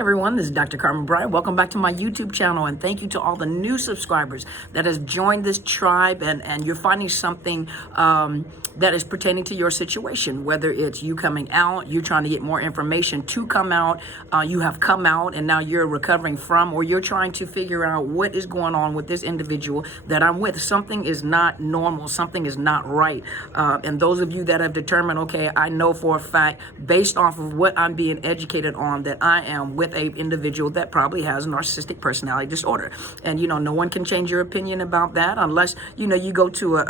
everyone, this is Dr. Carmen Bryant. Welcome back to my YouTube channel, and thank you to all the new subscribers that has joined this tribe, and you're finding something that is pertaining to your situation, whether it's you coming out, you're trying to get more information to come out, you have come out and now you're recovering from, or you're trying to figure out what is going on with this individual that I'm with. Something is not normal, something is not right. And those of you that have determined, okay, I know for a fact, based off of what I'm being educated on, that I am with a individual that probably has narcissistic personality disorder. And no one can change your opinion about that unless you go to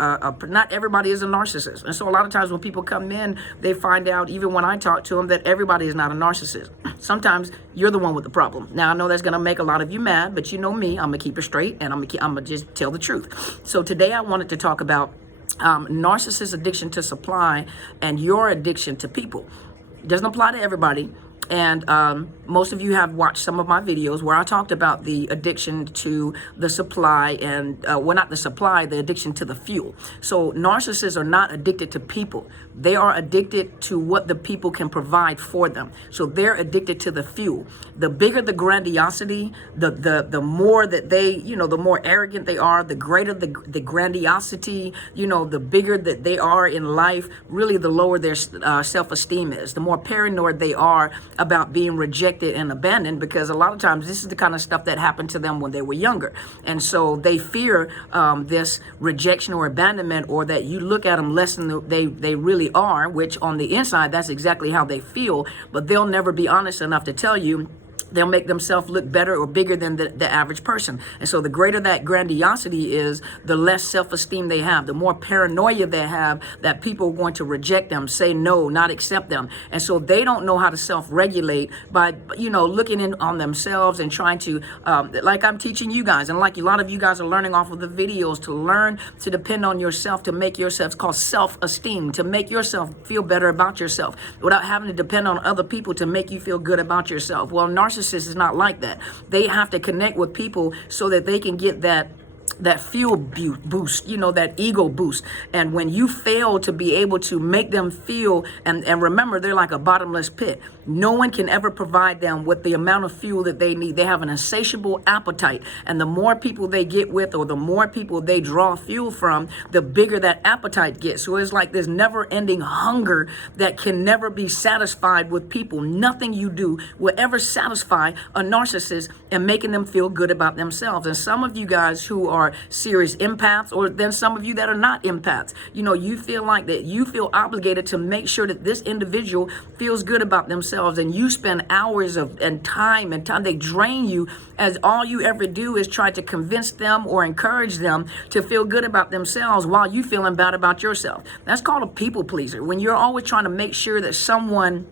not everybody is a narcissist. And so a lot of times when people come in, they find out, even when I talk to them, that everybody is not a narcissist. Sometimes you're the one with the problem. Now, I know that's going to make a lot of you mad, but you know me, I'm going to keep it straight, and I'm going to just tell the truth. So today I wanted to talk about narcissist addiction to supply and your addiction to people. It doesn't apply to everybody. And most of you have watched some of my videos where I talked about the addiction to the supply and, well, not the supply, the addiction to the fuel. So narcissists are not addicted to people. They are addicted to what the people can provide for them. So they're addicted to the fuel. The bigger the grandiosity, the more that they, the more arrogant they are, the greater the grandiosity, the bigger that they are in life, really the lower their self-esteem is, the more paranoid they are about being rejected and abandoned, because a lot of times this is the kind of stuff that happened to them when they were younger. And so they fear this rejection or abandonment, or that you look at them less than they really are, which on the inside, that's exactly how they feel, but they'll never be honest enough to tell you. They'll make themselves look better or bigger than the average person. And so the greater that grandiosity is, the less self-esteem they have, the more paranoia they have that people are going to reject them, say no, not accept them. And so they don't know how to self-regulate by, looking in on themselves and trying to, like I'm teaching you guys, and like a lot of you guys are learning off of the videos, to learn to depend on yourself, to make yourself, it's called self-esteem, to make yourself feel better about yourself without having to depend on other people to make you feel good about yourself. Well, narcissists is not like that. They have to connect with people so that they can get that fuel boost, that ego boost. And when you fail to be able to make them feel, and remember, they're like a bottomless pit. No one can ever provide them with the amount of fuel that they need. They have an insatiable appetite. And the more people they get with, or the more people they draw fuel from, the bigger that appetite gets. So it's like this never-ending hunger that can never be satisfied with people. Nothing you do will ever satisfy a narcissist and making them feel good about themselves. And some of you guys who are serious empaths, or then some of you that are not empaths, you feel like that you feel obligated to make sure that this individual feels good about themselves, and you spend hours and time, they drain you, as all you ever do is try to convince them or encourage them to feel good about themselves while you feeling bad about yourself. That's called a people pleaser, when you're always trying to make sure that someone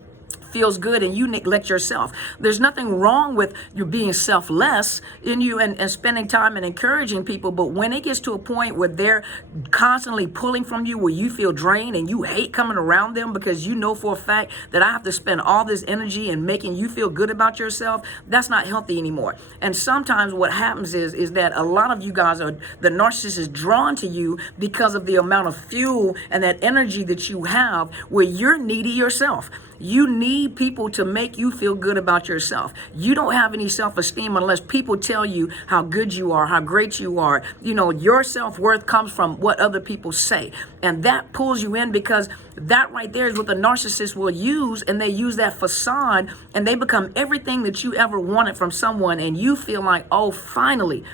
feels good and you neglect yourself. There's nothing wrong with you being selfless in you and spending time and encouraging people, but when it gets to a point where they're constantly pulling from you, where you feel drained and you hate coming around them because you know for a fact that I have to spend all this energy in making you feel good about yourself, that's not healthy anymore. And sometimes what happens is that a lot of you guys the narcissist is drawn to you because of the amount of fuel and that energy that you have, where you're needy yourself. You need people to make you feel good about yourself. You don't have any self-esteem unless people tell you how good you are, how great you are. Your self-worth comes from what other people say. And that pulls you in, because that right there is what the narcissist will use. And they use that facade, and they become everything that you ever wanted from someone. And you feel like, oh, finally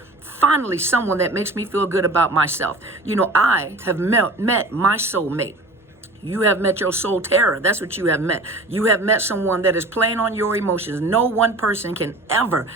someone that makes me feel good about myself. I have met my soulmate. You have met your soul terror. That's what you have met. You have met someone that is playing on your emotions. No one person can ever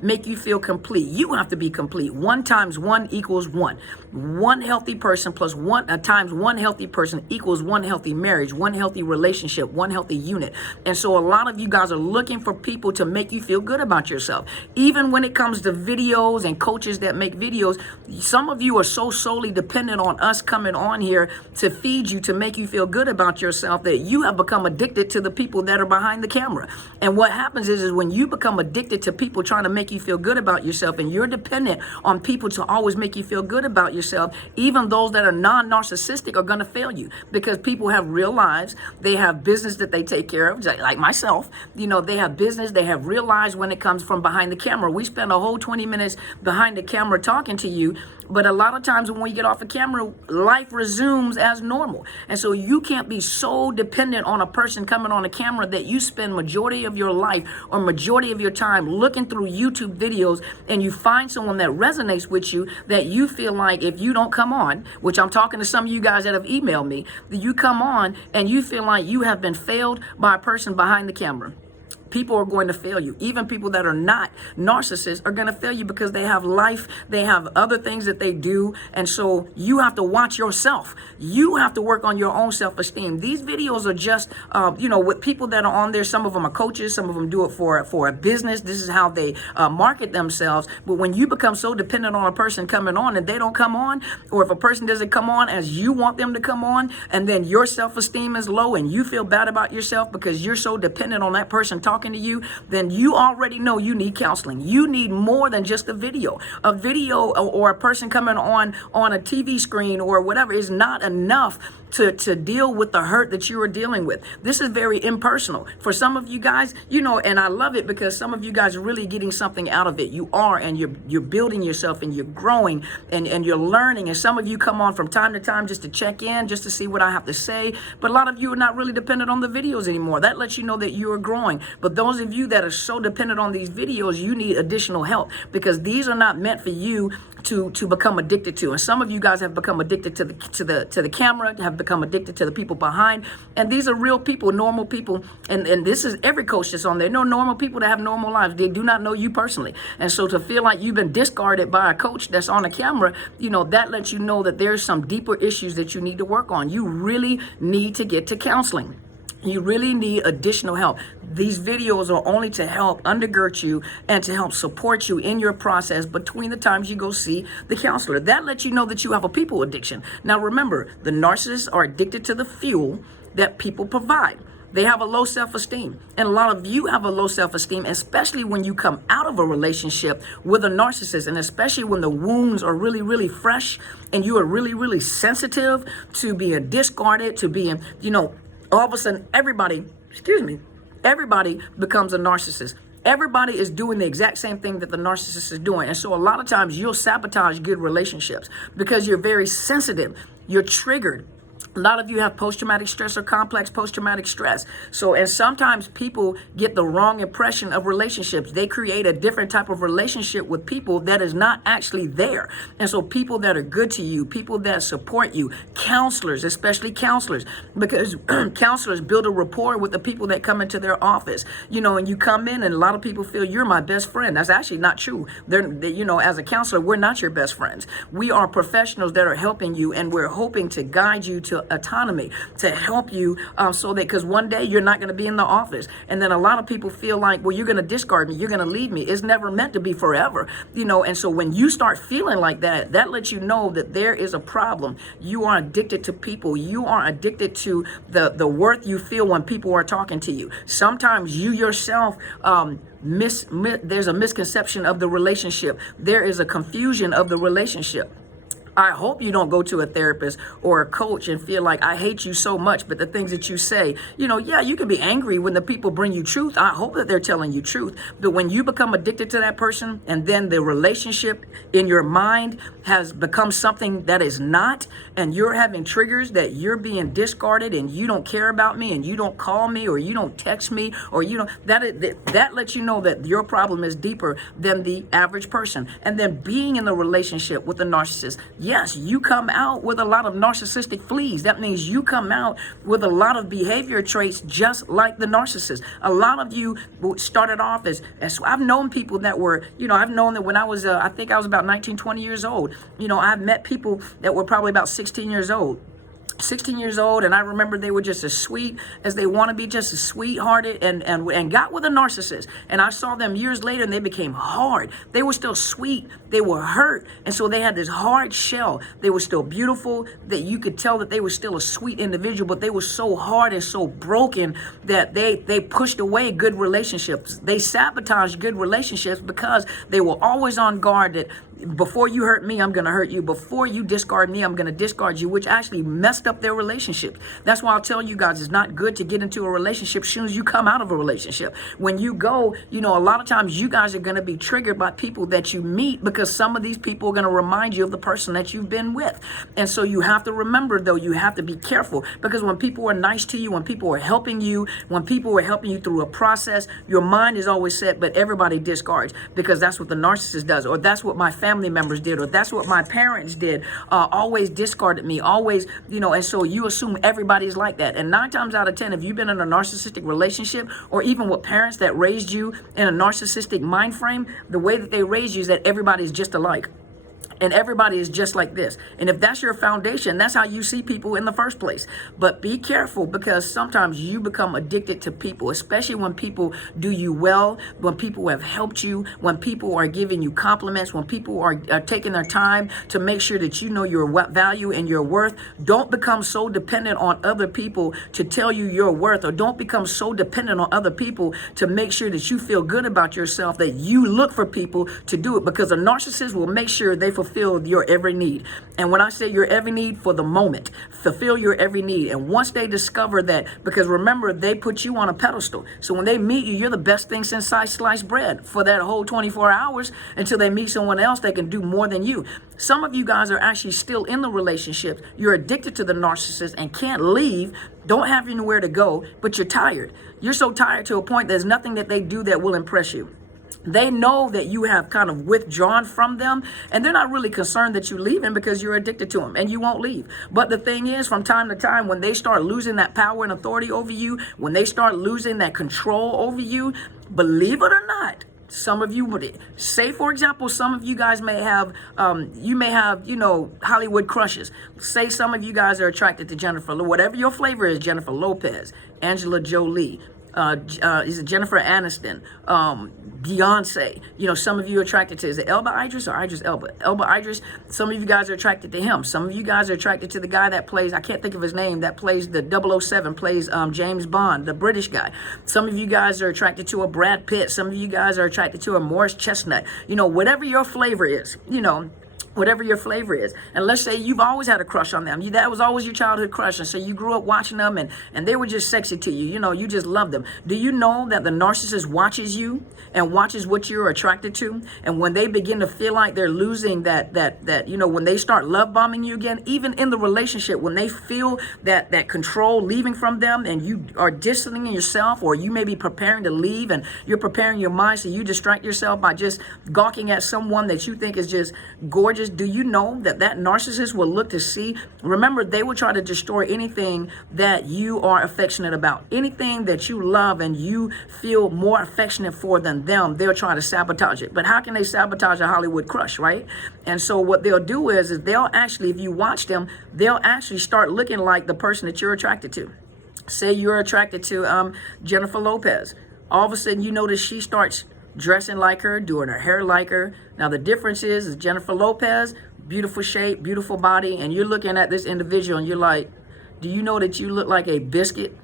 make you feel complete. You have to be complete. 1 times 1 equals 1. One healthy person plus times one healthy person equals one healthy marriage, one healthy relationship, one healthy unit. And so a lot of you guys are looking for people to make you feel good about yourself. Even when it comes to videos and coaches that make videos, some of you are so solely dependent on us coming on here to feed you, to make you feel good about yourself, that you have become addicted to the people that are behind the camera. And what happens is when you become addicted to people trying to make you feel good about yourself, and you're dependent on people to always make you feel good about yourself, even those that are non-narcissistic are going to fail you, because people have real lives. They have business that they take care of, like myself. They have business, they have real lives when it comes from behind the camera. We spend a whole 20 minutes behind the camera talking to you, but a lot of times when we get off the camera, life resumes as normal. And so you can't be so dependent on a person coming on the camera that you spend majority of your life or majority of your time looking through YouTube videos, and you find someone that resonates with you, that you feel like if you don't come on, which I'm talking to some of you guys that have emailed me, that you come on and you feel like you have been failed by a person behind the camera. People are going to fail you. Even people that are not narcissists are going to fail you, because they have life, they have other things that they do. And so you have to watch yourself. You have to work on your own self-esteem. These videos are just, with people that are on there. Some of them are coaches. Some of them do it for a business. This is how they market themselves. But when you become so dependent on a person coming on and they don't come on, or if a person doesn't come on as you want them to come on, and then your self-esteem is low and you feel bad about yourself because you're so dependent on that person talking to you, then you already know you need counseling. You need more than just a video. A video or a person coming on a TV screen or whatever is not enough to deal with the hurt that you are dealing with. This is very impersonal. For some of you guys, and I love it because some of you guys are really getting something out of it. You are, and you're building yourself, and you're growing, and you're learning. And some of you come on from time to time just to check in, just to see what I have to say. But a lot of you are not really dependent on the videos anymore. That lets you know that you are growing. But those of you that are so dependent on these videos, you need additional help, because these are not meant for you to become addicted to. And some of you guys have become addicted to the camera, have become addicted to the people behind. And these are real people, normal people. And this is every coach that's on there. No, normal people that have normal lives. They do not know you personally. And so to feel like you've been discarded by a coach that's on a camera, that lets you know that there's some deeper issues that you need to work on. You really need to get to counseling. You really need additional help. These videos are only to help undergird you and to help support you in your process between the times you go see the counselor. That lets you know that you have a people addiction. Now remember, the narcissists are addicted to the fuel that people provide. They have a low self-esteem. And a lot of you have a low self-esteem, especially when you come out of a relationship with a narcissist, and especially when the wounds are really, really fresh and you are really, really sensitive to being discarded, to being, all of a sudden, everybody becomes a narcissist. Everybody is doing the exact same thing that the narcissist is doing. And so a lot of times you'll sabotage good relationships because you're very sensitive. You're triggered. A lot of you have post-traumatic stress or complex post-traumatic stress. So, and sometimes people get the wrong impression of relationships. They create a different type of relationship with people that is not actually there. And so people that are good to you, people that support you, counselors, especially counselors, because counselors build a rapport with the people that come into their office, and you come in and a lot of people feel you're my best friend. That's actually not true. As a counselor, we're not your best friends. We are professionals that are helping you, and we're hoping to guide you to autonomy, to help you so that, because one day you're not going to be in the office, and then a lot of people feel like, well, you're going to discard me, you're going to leave me. It's never meant to be forever, and so when you start feeling like that, that lets you know that there is a problem. You are addicted to people. You are addicted to the worth you feel when people are talking to you. Sometimes you yourself there's a misconception of the relationship. There is a confusion of the relationship. I hope you don't go to a therapist or a coach and feel like I hate you so much, but the things that you say, yeah, you can be angry when the people bring you truth. I hope that they're telling you truth. But when you become addicted to that person, and then the relationship in your mind has become something that is not, and you're having triggers that you're being discarded, and you don't care about me, and you don't call me, or you don't text me, or that lets you know that your problem is deeper than the average person. And then being in a relationship with a narcissist, yes, you come out with a lot of narcissistic fleas. That means you come out with a lot of behavior traits just like the narcissist. A lot of you started off as I've known people that were, I've known that when I was, I think I was about 19, 20 years old. I've met people that were probably about 16 years old. 16 years old, and I remember they were just as sweet as they want to be, just as sweethearted, and got with a narcissist. And I saw them years later, and they became hard. They were still sweet. They were hurt, and so they had this hard shell. They were still beautiful. That you could tell that they were still a sweet individual, but they were so hard and so broken that they pushed away good relationships. They sabotaged good relationships because they were always on guard that before you hurt me, I'm going to hurt you. Before you discard me, I'm going to discard you, which actually messed up their relationship. That's why I'll tell you guys, it's not good to get into a relationship as soon as you come out of a relationship. When you go, a lot of times you guys are going to be triggered by people that you meet, because some of these people are going to remind you of the person that you've been with. And so you have to remember, though, you have to be careful, because when people are nice to you, when people are helping you, when people are helping you through a process, your mind is always set, but everybody discards, because that's what the narcissist does, or that's what my family members did, or that's what my parents did, always discarded me, always, and so you assume everybody's like that. And 9 times out of 10, if you've been in a narcissistic relationship, or even with parents that raised you in a narcissistic mind frame, the way that they raised you is that everybody's just alike. And everybody is just like this. And if that's your foundation, that's how you see people in the first place. But be careful, because sometimes you become addicted to people, especially when people do you well, when people have helped you, when people are giving you compliments, when people are taking their time to make sure that you know your value and your worth. Don't become so dependent on other people to tell you your worth, or don't become so dependent on other people to make sure that you feel good about yourself, that you look for people to do it, because a narcissist will make sure they fulfill your every need. And when I say your every need, for the moment, fulfill your every need. And once they discover that, because remember, they put you on a pedestal. So when they meet you, you're the best thing since sliced bread for that whole 24 hours until they meet someone else that can do more than you. Some of you guys are actually still in the relationship. You're addicted to the narcissist and can't leave, don't have anywhere to go, but you're tired. You're so tired to a point there's nothing that they do that will impress you. They know that you have kind of withdrawn from them, and they're not really concerned that you're leaving, because you're addicted to them and you won't leave. But the thing is, from time to time, when they start losing that power and authority over you, when they start losing that control over you, believe it or not, some of you would say, for example, some of you guys may have, Hollywood crushes. Say some of you guys are attracted to Jennifer, whatever your flavor is, Jennifer Lopez, Angela Jolie, is it Jennifer Aniston, Beyonce. Some of you are attracted to, is it Elba Idris or Idris Elba? Elba Idris. Some of you guys are attracted to him. Some of you guys are attracted to the guy that plays, I can't think of his name, that plays the 007, plays James Bond, the British guy. Some of you guys are attracted to a Brad Pitt. Some of you guys are attracted to a Morris Chestnut. Whatever your flavor is, whatever your flavor is. And let's say you've always had a crush on them. That was always your childhood crush. And so you grew up watching them, and they were just sexy to you. You just loved them. Do you know that the narcissist watches you and watches what you're attracted to? And when they begin to feel like they're losing that, when they start love bombing you again, even in the relationship, when they feel that control leaving from them, and you are distancing yourself, or you may be preparing to leave, and you're preparing your mind, so you distract yourself by just gawking at someone that you think is just gorgeous. Do you know that narcissist will look to see? Remember, they will try to destroy anything that you are affectionate about. Anything that you love and you feel more affectionate for than them, they'll try to sabotage it. But how can they sabotage a Hollywood crush, right? And so what they'll do is they'll actually, if you watch them, they'll actually start looking like the person that you're attracted to. Say you're attracted to Jennifer Lopez. All of a sudden, you notice she starts dressing like her, doing her hair like her. Now the difference is Jennifer Lopez, beautiful shape, beautiful body, and you're looking at this individual and you're like, do you know that you look like a biscuit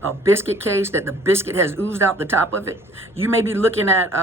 case, that the biscuit has oozed out the top of it? You may be looking at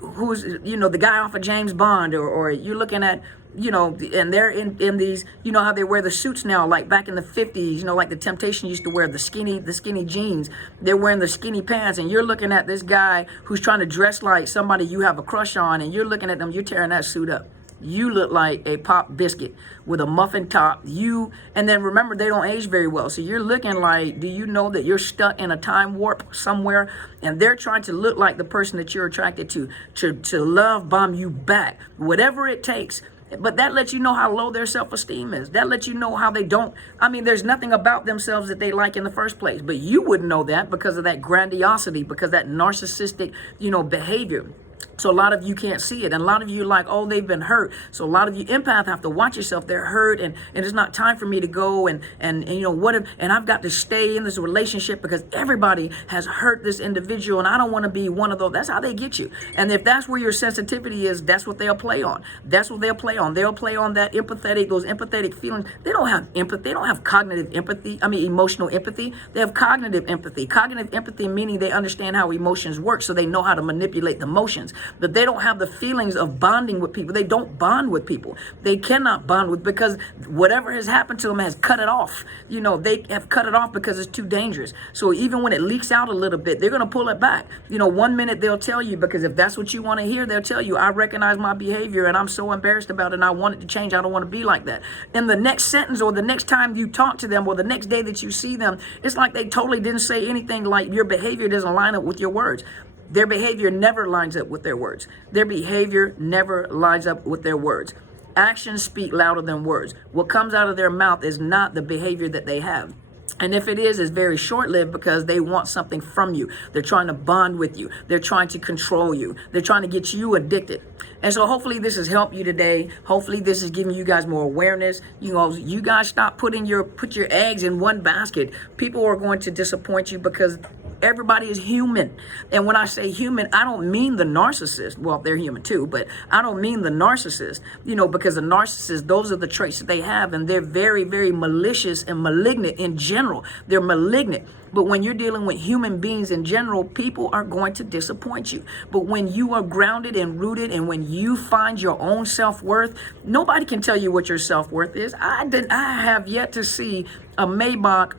who's the guy off of James Bond, or you're looking at and they're in these, how they wear the suits now, like back in the 50s, like the Temptation used to wear the skinny jeans. They're wearing the skinny pants, and you're looking at this guy who's trying to dress like somebody you have a crush on, and you're looking at them, you're tearing that suit up. You look like a pop biscuit with a muffin top. And then remember, they don't age very well. So you're looking like, do you know that you're stuck in a time warp somewhere? And they're trying to look like the person that you're attracted to love bomb you back, whatever it takes. But that lets you know how low their self-esteem is. That lets you know how they don't, there's nothing about themselves that they like in the first place. But you wouldn't know that because of that grandiosity, because that narcissistic, behavior. So a lot of you can't see it. And a lot of you are like, oh, they've been hurt. So a lot of you empath have to watch yourself. They're hurt and it's not time for me to go and you know, what if, and I've got to stay in this relationship because everybody has hurt this individual and I don't want to be one of those. That's how they get you. And if that's where your sensitivity is, that's what they'll play on. That's what they'll play on. They'll play on that empathetic, those empathetic feelings. They don't have empathy. They don't have cognitive empathy. Emotional empathy. They have cognitive empathy. Cognitive empathy meaning they understand how emotions work, so they know how to manipulate the emotions. But they don't have the feelings of bonding with people. They don't bond with people. They cannot bond with, because whatever has happened to them has cut it off. You know, they have cut it off because it's too dangerous. So even when it leaks out a little bit, they're going to pull it back. You know, one minute they'll tell you, because if that's what you want to hear, they'll tell you, I recognize my behavior and I'm so embarrassed about it and I want it to change. I don't want to be like that. In the next sentence or the next time you talk to them or the next day that you see them, it's like they totally didn't say anything, like your behavior doesn't line up with your words. Their behavior never lines up with their words. Their behavior never lines up with their words. Actions speak louder than words. What comes out of their mouth is not the behavior that they have. And if it is, it's very short-lived because they want something from you. They're trying to bond with you. They're trying to control you. They're trying to get you addicted. And so hopefully this has helped you today. Hopefully this is giving you guys more awareness. You know, you guys stop put your eggs in one basket. People are going to disappoint you because everybody is human. And when I say human, I don't mean the narcissist. Well, they're human too, but I don't mean the narcissist, you know, because the narcissist, those are the traits that they have. And they're very, very malicious and malignant in general. They're malignant. But when you're dealing with human beings in general, people are going to disappoint you. But when you are grounded and rooted and when you find your own self-worth, nobody can tell you what your self-worth is. I have yet to see a Maybach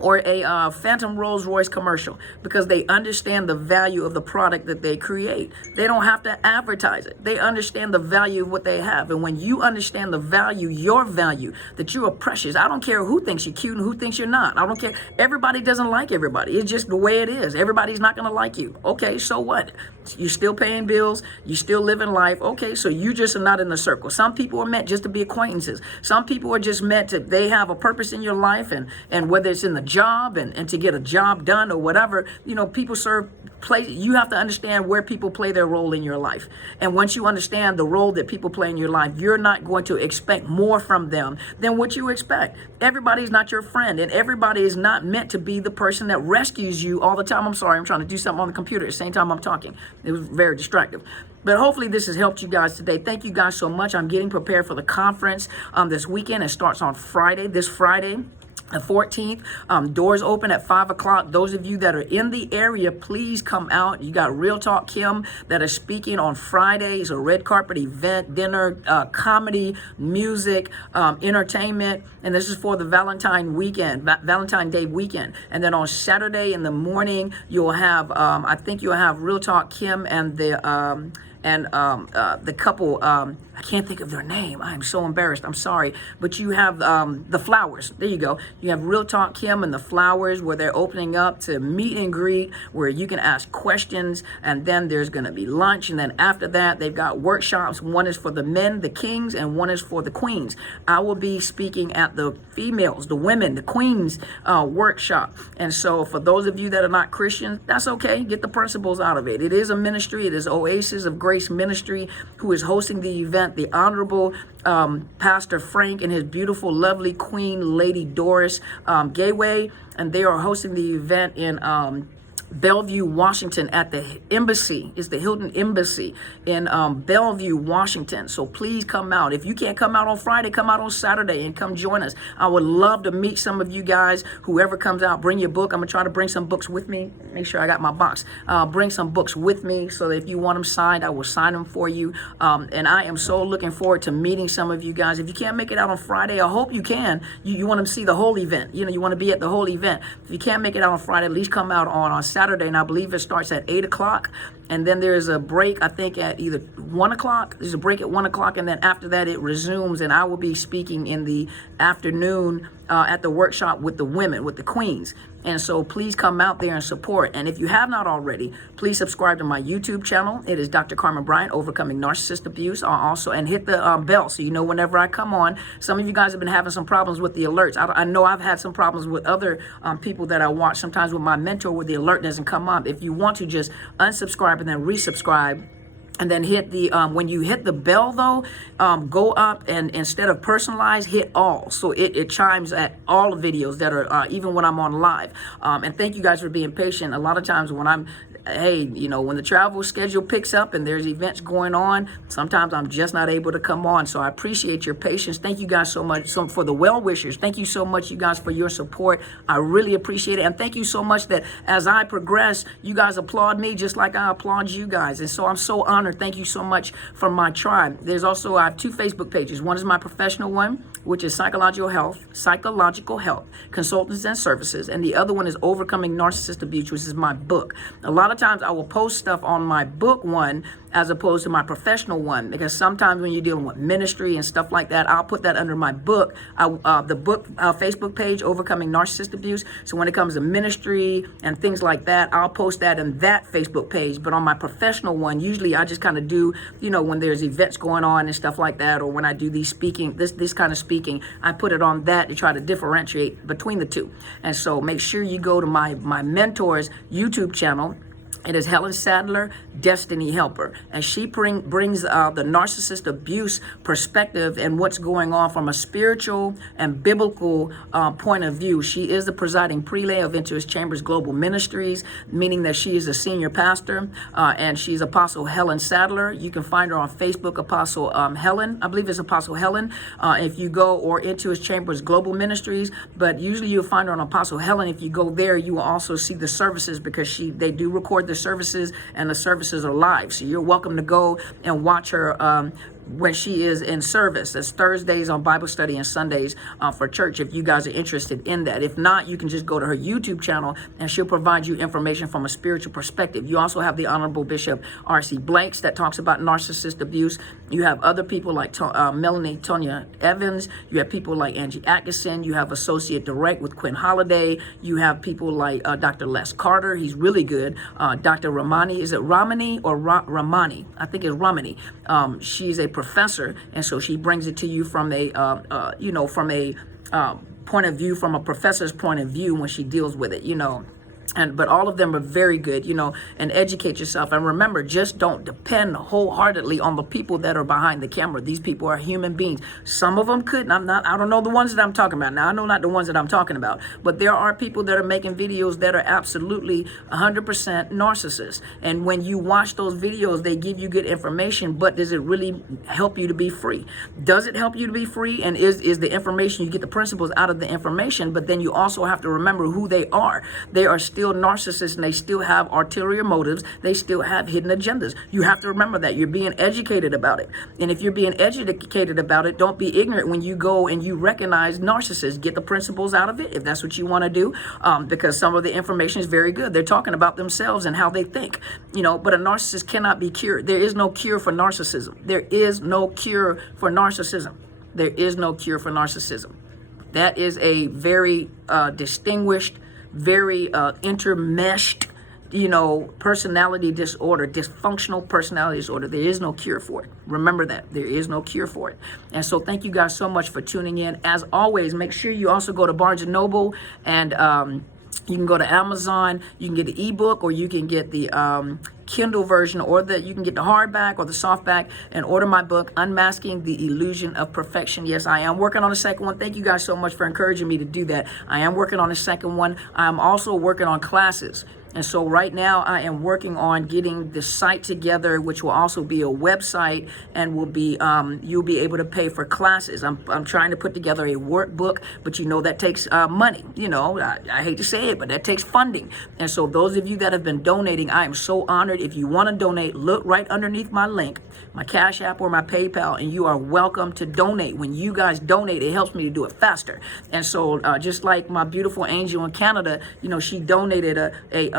or a Phantom Rolls Royce commercial, because they understand the value of the product that they create. They don't have to advertise it. They understand the value of what they have. And when you understand the value, your value, that you are precious. I don't care who thinks you're cute and who thinks you're not. I don't care. Everybody doesn't like everybody. It's just the way it is. Everybody's not going to like you. Okay, so what? You're still paying bills. You're still living life. Okay, so you just are not in the circle. Some people are meant just to be acquaintances. Some people are just meant to, they have a purpose in your life, and whether it's in the job and to get a job done or whatever, you know, people play. You have to understand where people play their role in your life. And once you understand the role that people play in your life, you're not going to expect more from them than what you expect. Everybody's not your friend, and everybody is not meant to be the person that rescues you all the time. I'm sorry, I'm trying to do something on the computer at the same time I'm talking. It was very distractive. But hopefully this has helped you guys today. Thank you guys so much. I'm getting prepared for the conference this weekend. It starts on this Friday. The 14th, doors open at 5 o'clock. Those of you that are in the area, please come out. You got Real Talk Kim that is speaking on Friday. It's a red carpet event, dinner, comedy, music, entertainment. And this is for the Valentine Day weekend. And then on Saturday in the morning, you'll have, I think you'll have Real Talk Kim and the couple, I can't think of their name. I am so embarrassed. I'm sorry. But you have the Flowers. There you go. You have Real Talk Kim and the Flowers, where they're opening up to meet and greet, where you can ask questions. And then there's going to be lunch. And then after that, they've got workshops. One is for the men, the kings, and one is for the queens. I will be speaking at the females, the women, the queens workshop. And so for those of you that are not Christians, that's okay. Get the principles out of it. It is a ministry. It is Oasis of Grace Ministry who is hosting the event. The Honorable Pastor Frank and his beautiful, lovely Queen Lady Doris Gayway, and they are hosting the event in Bellevue, Washington, at the embassy. It's the Hilton Embassy in Bellevue, Washington. So please come out. If you can't come out on Friday, come out on Saturday and come join us. I would love to meet some of you guys. Whoever comes out, bring your book. I'm going to try to bring some books with me. Make sure I got my box. Bring some books with me so that if you want them signed, I will sign them for you. And I am so looking forward to meeting some of you guys. If you can't make it out on Friday, I hope you can. You want to see the whole event. You know, you want to be at the whole event. If you can't make it out on Friday, at least come out on Saturday, and I believe it starts at 8 o'clock. And then there's a break, I think, at either 1 o'clock. There's a break at 1 o'clock, and then after that it resumes, and I will be speaking in the afternoon at the workshop with the women, with the queens. And so please come out there and support. And if you have not already, please subscribe to my YouTube channel. It is Dr. Carmen Bryant, Overcoming Narcissist Abuse. Also, and hit the bell so you know whenever I come on. Some of you guys have been having some problems with the alerts. I know I've had some problems with other people that I watch, sometimes with my mentor, where the alert doesn't come up. If you want to, just unsubscribe and then resubscribe. And then hit the, when you hit the bell though, go up and instead of personalized, hit all. So it chimes at all the videos that are, even when I'm on live. And thank you guys for being patient. A lot of times when I'm, hey, you know, when the travel schedule picks up and there's events going on, sometimes I'm just not able to come on. So I appreciate your patience. Thank you guys so much for the well wishers. Thank you so much, you guys, for your support. I really appreciate it. And thank you so much that as I progress, you guys applaud me just like I applaud you guys. And so I'm so honored. Thank you so much from my tribe. There's also, I have 2 Facebook pages. One is my professional one, which is psychological health consultants and services. And the other one is Overcoming Narcissist Abuse, which is my book. A lot of times I will post stuff on my book one as opposed to my professional one, because sometimes when you're dealing with ministry and stuff like that, I'll put that under my book, the book Facebook page, Overcoming Narcissist Abuse. So when it comes to ministry and things like that, I'll post that in that Facebook page. But on my professional one, usually I just kind of do, you know, when there's events going on and stuff like that, or when I do these speaking, this kind of speaking, I put it on that to try to differentiate between the two. And so make sure you go to my mentor's YouTube channel. It is Helen Sadler, Destiny Helper, and she brings the narcissist abuse perspective and what's going on from a spiritual and biblical point of view. She is the presiding prelate of Into His Chambers Global Ministries, meaning that she is a senior pastor, and she's Apostle Helen Sadler. You can find her on Facebook, Apostle Helen. I believe it's Apostle Helen. If you go, or Into His Chambers Global Ministries, but usually you'll find her on Apostle Helen. If you go there, you will also see the services, because they do record the services, and the services are live. So you're welcome to go and watch her when she is in service. It's Thursdays on Bible study and Sundays for church, if you guys are interested in that. If not, you can just go to her YouTube channel and she'll provide you information from a spiritual perspective. You also have the Honorable Bishop R.C. Blanks that talks about narcissist abuse. You have other people like Melanie Tonya Evans. You have people like Angie Atkinson. You have Associate Direct with Quinn Holiday. You have people like Dr. Les Carter. He's really good. Dr. Ramani, is it Ramani or Ramani? I think it's Ramani. She's a professor, and so she brings it to you from a point of view, from a professor's point of view when she deals with it, you know. But all of them are very good, you know, and educate yourself. And remember, just don't depend wholeheartedly on the people that are behind the camera. These people are human beings. Some of them could, I don't know the ones that I'm talking about. Now, I know not the ones that I'm talking about, but there are people that are making videos that are absolutely 100% narcissists. And when you watch those videos, they give you good information, but does it really help you to be free? Does it help you to be free? And is the information, you get the principles out of the information, but then you also have to remember who they are. They are still narcissists, and they still have ulterior motives. They still have hidden agendas. You have to remember that. You're being educated about it. And if you're being educated about it, don't be ignorant when you go and you recognize narcissists. Get the principles out of it if that's what you want to do, because some of the information is very good. They're talking about themselves and how they think, you know, but a narcissist cannot be cured. There is no cure for narcissism. There is no cure for narcissism. There is no cure for narcissism. That is a very distinguished, very intermeshed, you know, personality disorder, dysfunctional personality disorder. There is no cure for it. Remember that. There is no cure for it. And so thank you guys so much for tuning in. As always, make sure you also go to Barnes & Noble, and you can go to Amazon. You can get the ebook, or you can get the Kindle version, or you can get the hardback or the softback, and order my book, Unmasking the Illusion of Perfection. Yes, I am working on the second one. Thank you guys so much for encouraging me to do that. I am working on the second one. I'm also working on classes. And so right now I am working on getting the site together, which will also be a website, and will be you'll be able to pay for classes. I'm trying to put together a workbook, but you know that takes money. You know, I hate to say it, but that takes funding. And so those of you that have been donating, I am so honored. If you want to donate, look right underneath my link, my Cash App or my PayPal, and you are welcome to donate. When you guys donate, it helps me to do it faster. And so just like my beautiful angel in Canada, you know, she donated a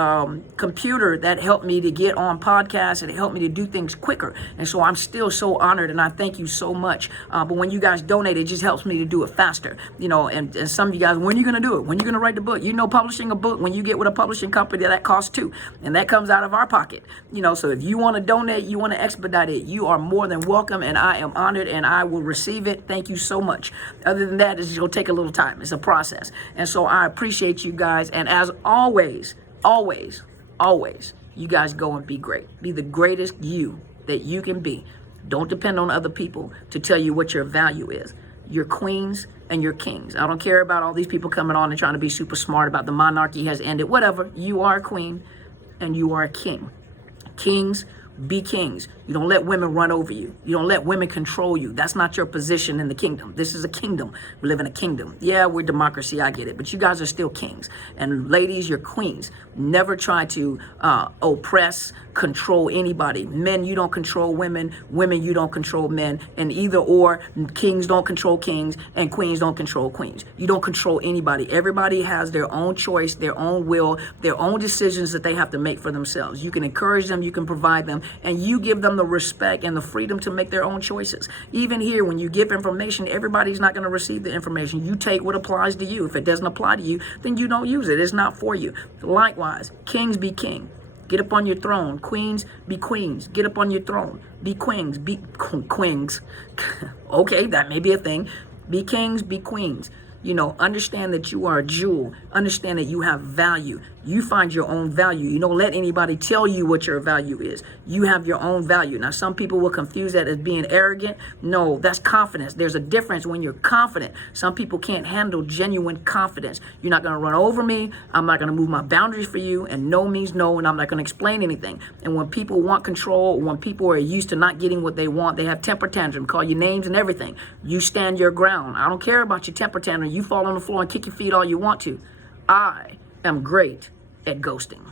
computer that helped me to get on podcasts, and it helped me to do things quicker. And so I'm still so honored, and I thank you so much. But when you guys donate, it just helps me to do it faster. You know, and some of you guys, when are you going to do it? When are you going to write the book? You know, publishing a book, when you get with a publishing company, that costs too. And that comes out of our pocket. You know, so if you want to donate, you want to expedite it, you are more than welcome, and I am honored, and I will receive it. Thank you so much. Other than that, it's going to take a little time. It's a process. And so I appreciate you guys. And as always, always, you guys go and be great. Be the greatest you that you can be. Don't depend on other people to tell you what your value is. You're queens and you're kings. I don't care about all these people coming on and trying to be super smart about the monarchy has ended. Whatever. You are a queen and you are a king. Kings, be kings. You don't let women run over you. You don't let women control you. That's not your position in the kingdom. This is a kingdom. We live in a kingdom. Yeah, we're democracy. I get it. But you guys are still kings. And ladies, you're queens. Never try to oppress, control anybody. Men, you don't control women. Women, you don't control men. And either or, kings don't control kings and queens don't control queens. You don't control anybody. Everybody has their own choice, their own will, their own decisions that they have to make for themselves. You can encourage them, you can provide them, and you give them the respect and the freedom to make their own choices. Even here, when you give information, everybody's not going to receive the information. You take what applies to you. If it doesn't apply to you, then you don't use it. It's not for you. Likewise, kings, be king. Get up on your throne. Queens, be queens. Get up on your throne. Be queens. Be queens. Okay, that may be a thing. Be kings, be queens. You know, understand that you are a jewel. Understand that you have value. You find your own value. You don't let anybody tell you what your value is. You have your own value. Now, some people will confuse that as being arrogant. No, that's confidence. There's a difference when you're confident. Some people can't handle genuine confidence. You're not going to run over me. I'm not going to move my boundaries for you. And no means no, and I'm not going to explain anything. And when people want control, when people are used to not getting what they want, they have temper tantrum, call you names and everything. You stand your ground. I don't care about your temper tantrum. You fall on the floor and kick your feet all you want to. I am great at ghosting.